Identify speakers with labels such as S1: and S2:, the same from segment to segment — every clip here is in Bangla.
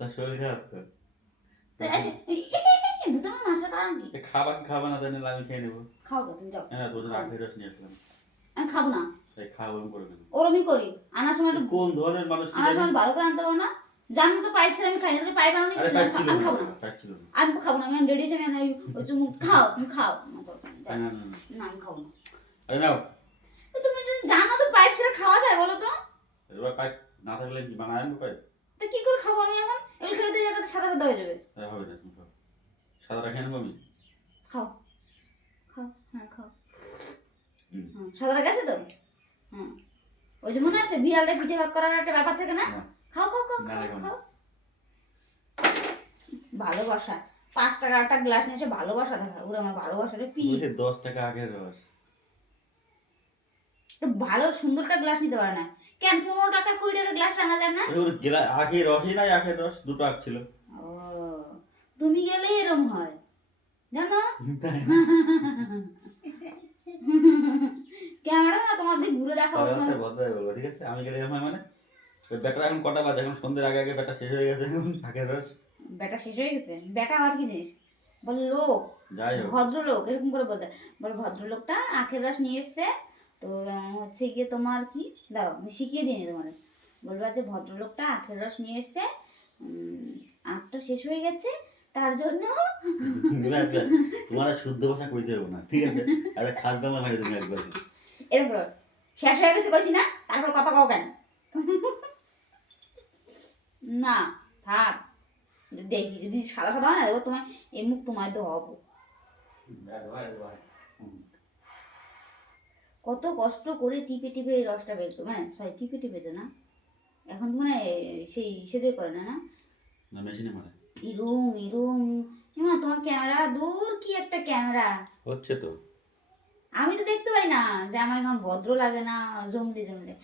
S1: তার শরীর খারাপ তো? খাবার না আমি খেয়ে নেব।
S2: খাও তুমি যাও।
S1: তোর আখের রস নিয়ে আসলাম।
S2: আমি খাব না।
S1: খাওয়া করে
S2: ওরমই করি। আনার সময়
S1: কোন ধরনের মানুষ
S2: আনার সময় ভালো করে আনতে পারব না। জানো তো পাইপ ছিল আমি খাই না পাইপ আনো আমি খাব না।
S1: পাইপ ছিল না।
S2: আমি খাব না আমি রেডি আছি আমি ওই তুমি খাও তুমি খাও।
S1: না
S2: আমি খাব না।
S1: আরে নাও।
S2: তুমি জানো পাইপ ছাড়া খাওয়া যায় বলো তো?
S1: এবার পাইপ না থাকলে কি বানায় আনব পাইপ
S2: তো কি করে খাব আমি এখন? এগুলো খেলে দিয়ে জায়গাতে সাদা সাদা হয়ে যাবে।
S1: আরে হবে না সাদাটা খেয়ে নেব আমি?
S2: খাও। খাও হ্যাঁ খাও।
S1: হুম।
S2: হ্যাঁ সাদাটা তো? হ্যাঁ ওই যে মনে আছে বিড়ালে পিঠে ভাগ করার একটা ব্যাপার থাকে না?
S1: না।
S2: খাও খাও খাও খাও খাও। ভালোবাসা। পাঁচ টাকা একটা গ্লাস নিয়ে এসে ভালোবাসা দেখা ওরা আমার ভালোবাসাটা পি
S1: ওই যে দশ টাকা আগের রস।
S2: ভালো সুন্দর একটা গ্লাস নিতে পারে না। কেন পনেরো টাকা কুড়ি টাকার গ্লাস আনা যায় না?
S1: আখের রসই নাই আখের রস দুটো আখ ছিল।
S2: ও তুমি গেলে এরম হয়। জানো? ক্যামেরা না তোমার যে ঘুরে
S1: কথাবার্তা ভদ্রভাবে বলব ঠিক আছে? আমি গেলে এরকম হয় মানে? ওই ব্যাটা এখন কটা বাজে? এখন সন্ধ্যের আগে আগে ব্যাটা শেষ হয়ে গেছে এখন আখের রস।
S2: বেটা শেষ হয়ে গেছে? বেটা আর কি জিনিস? বলে লোক ভদ্রলোক এরকম করে বলতে। বলে ভদ্রলোকটা আখের রস নিয়ে এসছে তো হচ্ছে গিয়ে তোমার কি? দাঁড়াও আমি শিখিয়ে দিই তোমার বলবা যে ভদ্রলোকটা আখের রস নিয়ে এসছে আখটা শেষ হয়ে গেছে তার জন্য।
S1: তোমার শুদ্ধ ভাষা কইতে হবে না ঠিক আছে? আরে খাস বাংলা মারি তুমি একবার।
S2: এরকম। শেষ হয়ে গেছে কইছি না তারপর কথা কও কেন? না থাক দেখি যদি সাদা সাদা হয় না দেখো তোমার এই মুখ তোমায় হব কত কষ্ট করে টিপে টিপে এই রসটা বের করে মানে সরি টিপে টিপে তো না? এখন তো মানে সেই সেটাই করে না না?
S1: মেশিনে মারে।
S2: ইরুম ইরুম এমা তোমার ক্যামেরা? দূর কি একটা ক্যামেরা?
S1: হচ্ছে তো।
S2: আমি তো দেখতে পাই না যে আমার এখন ভদ্র লাগে না জঙ্গলি জঙ্গলি।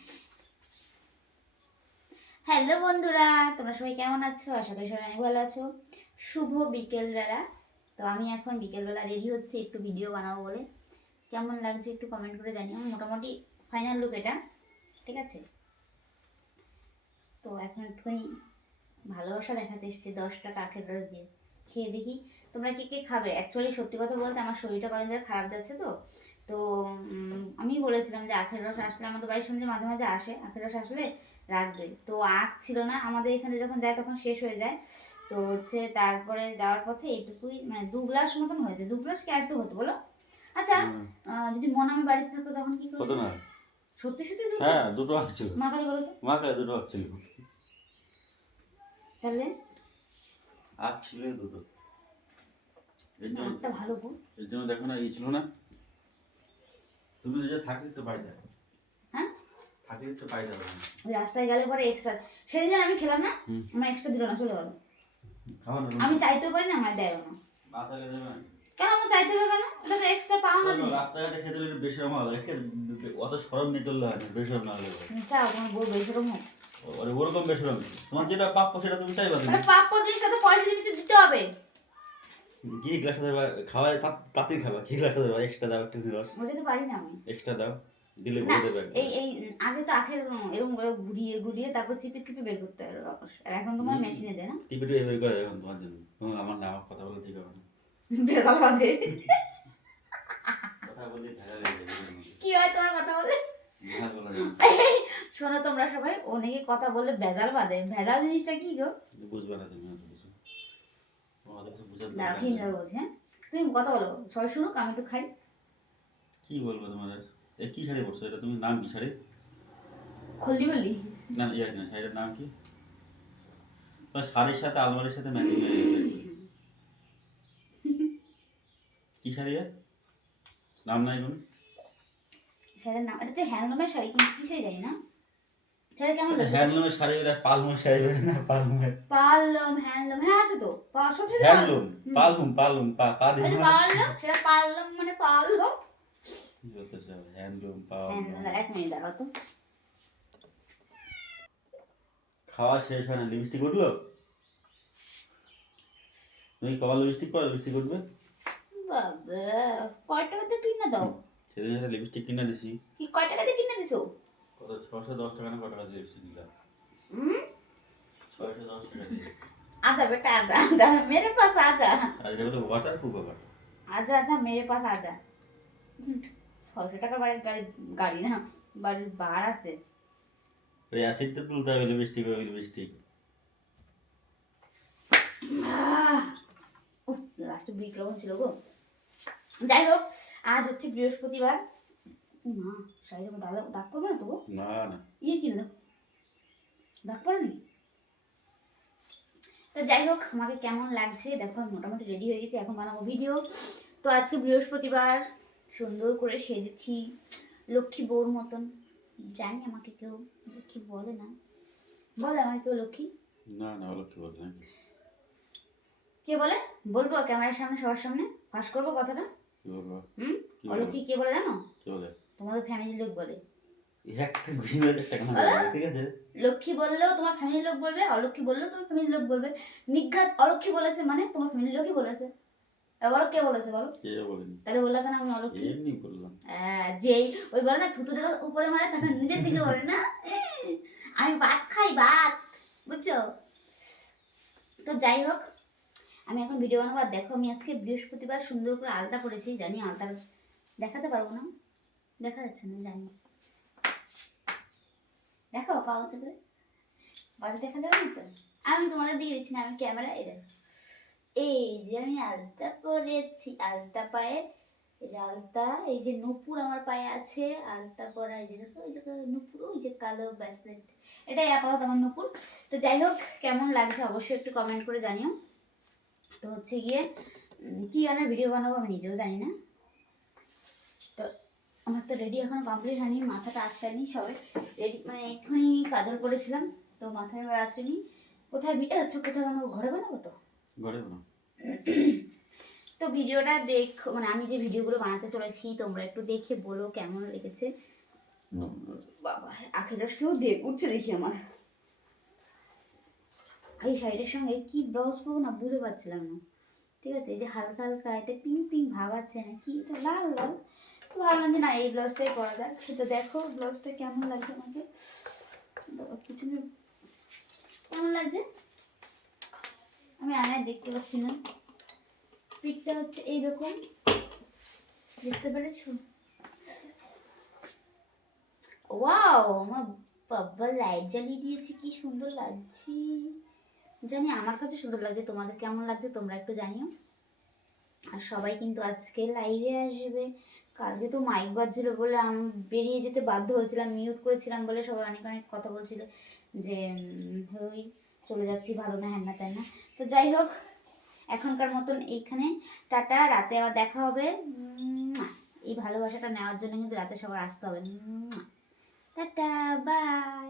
S2: হ্যালো বন্ধুরা তোমরা সবাই কেমন আছো? আশা করি সবাই অনেক ভালো আছো। শুভ বিকেলবেলা। তো আমি এখন বিকেলবেলা রেডি হচ্ছে একটু ভিডিও বানাবো বলে। কেমন লাগছে একটু কমেন্ট করে জানিও। মোটামুটি ফাইনাল লুক এটা, ঠিক আছে? তো এখন একটুখানি ভালোবাসা দেখাতে এসেছি দশ টাকা আখের রস দিয়ে খেয়ে দেখি। তোমরা কে কে খাবে? অ্যাকচুয়ালি সত্যি কথা বলতে আমার শরীরটা কদিন ধরে খারাপ যাচ্ছে তো। তো আমি বলেছিলাম যে আখের রস আসলে আমাদের বাড়ির সামনে মাঝে মাঝে আসে, আখের রস আসলে রাখবে। তো আখ ছিল না, আমাদের এখানে যখন যায় তখন শেষ হয়ে যায়। তো হচ্ছে তারপরে যাওয়ার পথে এইটুকুই মানে দু গ্লাস মতন হয়েছে। দু গ্লাস কি আর একটু হতো বলো? আচ্ছা যদি মন আমি বাড়িতে থাকতো তখন কি করতো
S1: না?
S2: সত্যি সত্যি দু
S1: হ্যাঁ দুটো
S2: মা কালী বলো তো?
S1: মা দুটো
S2: তাহলে?
S1: ছিল দুটো। এর জন্য
S2: ভালো
S1: এর জন্য দেখো না ছিল না। তুমি যে থাকলে তো বাড়ি যাবে।
S2: হ্যাঁ?
S1: থাকলে তো বাড়ি যাবে।
S2: ওই রাস্তায় গেলে পরে এক্সট্রা সেদিন আমি খেলাম না। আমার এক্সট্রা দিল না চলে গেল। আমি চাইতেও পারি না। আমার দেয় না কেন আমার চাইতে হবে তো এক্সট্রা পাও জিনিস।
S1: রাস্তাঘাটে খেতে অত সরম নিয়ে চললে হয় না বেসরম না হলে
S2: চাও তোমার বউ বেসরম হোক?
S1: ওরে ওরকম বেসরম তোমার যেটা প্রাপ্য সেটা তুমি চাইবা তুমি?
S2: প্রাপ্য জিনিসটা তো পয়সা দিয়ে নিচে দিতে হবে।
S1: কি গ্লাসটা দেবা? খাওয়ায় তাতেই খাবা? কি গ্লাসটা দেবা? এক্সট্রা দাও একটু রস
S2: ওটা তো পারি না আমি।
S1: এক্সট্রা দাও। দিলে
S2: না,
S1: দেবে
S2: এই এই আগে তো আখের এরকম করে ঘুরিয়ে ঘুরিয়ে তারপর চিপে চিপে বের করতে রস আর এখন তোমার মেশিনে দেয় না?
S1: বের করে এখন তোমার জন্য। আমার না আমার কথা বলে ঠিক হবে না।
S2: বেজাল বাঁধে। কি হয় তোমার কথা বলে। শোনো তোমরা সবাই অনেকে কথা বলে ভেজাল বাঁধে। ভেজাল জিনিসটা কি গো?
S1: বুঝবে না তুমি
S2: দাঁড়া
S1: না।
S2: বলছি হ্যাঁ? তুমি কথা বলো সবাই শুনুক আমি একটু খাই।
S1: কি বলব তোমাদের? এ কি শাড়ি পরছো? এটা তুমি নাম কি শাড়ি?
S2: খল্লি বললি?
S1: না ইয়ে না শাড়িটার নাম কি? শাড়ির সাথে আলমারির সাথে ম্যাচিং কি শাড়ি এ? নাম নাই কোন?
S2: শাড়ির নাম এটা তো হ্যান্ডলুমের শাড়ি কিন্তু কি শাড়ি জানি না। শাড়ি কেমন
S1: হ্যান্ডলুমের শাড়ি ওটা পালমুর শাড়ি বেরো না পালমুমের
S2: পারলম হ্যান্ডলুম হ্যাঁ আছে তো। পা-
S1: হ্যান্ডলুম পালমুম পালমুম পা পা দিয়ে
S2: আচ্ছা সেটা মানে
S1: হ্যান্ডলুম
S2: হ্যান্ডলুম এক মিনিট দাঁড়াও তো।
S1: খাওয়া শেষ হয় না লিপস্টিক উঠল? তুমি কবার লিপস্টিক পরো? লিপস্টিক উঠবে?
S2: বাবা কয় টাকাতে কিনে দাও
S1: সেদিন একটা লিপস্টিক কিনে দিছি
S2: কি কয় টাকাতে কিনে দিছো
S1: কত ছশো দশ টাকা না কত টাকা দিয়ে লিপস্টিক নিলাম
S2: হুম
S1: ছয়শো দশ টাকা দিয়ে
S2: आजा बेटा आजा आजा मेरे पास आजा
S1: আর এটা বলে ওয়াটার প্রুফ আবার
S2: आजा आजा मेरे पास आजा ছয়শো টাকা বাড়ির গাড়ি গাড়ি না বাড়ির বার আছে
S1: ওই অ্যাসিডটা তুলতে হবে লিপস্টিক ওই লিপস্টিক
S2: উফ লাস্টে বিট লবণ ছিল গো যাই হোক আজ হচ্ছে বৃহস্পতিবার। না শাড়ির মধ্যে দাগ দাগ পড়বে না তো
S1: না না।
S2: ইয়ে কিনে দাও। দাগ পড়ে নাকি? তো যাই হোক আমাকে কেমন লাগছে? দেখো আমি মোটামুটি রেডি হয়ে গেছি এখন বানাবো ভিডিও তো আজকে বৃহস্পতিবার সুন্দর করে সেজেছি লক্ষ্মী বউর মতন। জানি আমাকে কেউ লক্ষ্মী বলে না। বলে আমাকে কেউ লক্ষ্মী?
S1: না না কি বলতে
S2: কে বলে? বলব ক্যামেরার সামনে সবার সামনে। ফাঁস করব কথাটা। হুম?
S1: কি
S2: কে বলে জানো?
S1: কি বলে?
S2: তোমাদের ফ্যামিলির লোক বলে। লক্ষ্মী বললেও তোমার ফ্যামিলির লোক বলবে অলক্ষ্মী বললেও তোমার ফ্যামিলির লোক বলবে। নিঘাত অলক্ষ্মী বলেছে মানে তোমার ফ্যামিলির লোকই বলেছে। এবার কে বলেছে বলো? তাহলে কেন আমি
S1: বললাম।
S2: আহ, যেই ওই বলে না থুতু উপরে মারে তখন নিজের দিকে বলে না? আমি ভাত খাই ভাত বুঝছ? তো যাই হোক আমি এখন ভিডিও বানাবো, আর দেখো আমি আজকে বৃহস্পতিবার সুন্দর করে আলতা করেছি, জানি আলতা দেখাতে পারব না? দেখা যাচ্ছে না, জানি। দেখো পাওয়া করে। বাজে দেখা যাবে না তো? আমি তোমাদের দিকে দিচ্ছি না, আমি ক্যামেরা, এই দেখো। এই যে আমি আলতা পরেছি, আলতা পায়ে, এই যে আলতা, এই যে নুপুর আমার পায়ে আছে, আলতা পরা, এই যে দেখো ওই যে নুপুর, ওই যে কালো ব্যাসলেট এটাই আপাতত আমার নুপুর। তো যাই হোক, কেমন লাগছে অবশ্যই একটু কমেন্ট করে জানিও। তো হচ্ছে গিয়ে কি গানের ভিডিও বানাবো আমি নিজেও জানি না। তো আমার তো রেডি এখনও কমপ্লিট হয়নি মাথাটা আসেনি সবাই রেডি মানে একটুখানি কাজল করেছিলাম তো মাথায় এবার আসেনি। কোথায় বিয়ে হচ্ছে কোথায় বানাবো ঘরে বানাবো তো?
S1: ঘরে
S2: তো ভিডিওটা দেখ মানে আমি যে ভিডিওগুলো বানাতে চলেছি তোমরা একটু দেখে বলো কেমন লেগেছে। বাবা আখের রস কেউ উঠছে দেখি আমার। এই শাড়িটার সঙ্গে কি ব্লাউজ পরবো না বুঝতে পারছিলাম না। ঠিক আছে, এই যে হালকা হালকা এটা পিঙ্ক পিঙ্ক ভাব আছে না কি, এটা লাল লাল। তো ভাবলাম যে না, এই ব্লাউজটাই পরা যাক। সেটা দেখো ব্লাউজটা কেমন লাগছে আমাকে। পিছনে কেমন লাগছে? আমি আয়নায় দেখতে পাচ্ছি না। পিকটা হচ্ছে এইরকম। দেখতে পেরেছ? ওয়াও, আমার বাবা লাইট জ্বালিয়ে দিয়েছে, কি সুন্দর লাগছে। জানি, আমার কাছে সুন্দর লাগছে তোমাদের কেমন লাগছে তোমরা একটু জানিও। আর সবাই কিন্তু আজকে লাইভে আসবে। কালকে তো মাইক বাজছিল বলে আমি বেরিয়ে যেতে বাধ্য হয়েছিলাম মিউট করেছিলাম বলে সবাই অনেক অনেক কথা বলছিল যে ওই চলে যাচ্ছি, ভালো না, হ্যান না তাই না। তো যাই হোক, এখনকার মতন এইখানে, টাটা, রাতে আবার দেখা হবে। এই ভালোবাসাটা নেওয়ার জন্য কিন্তু রাতে সবার আসতে হবে। Tata bye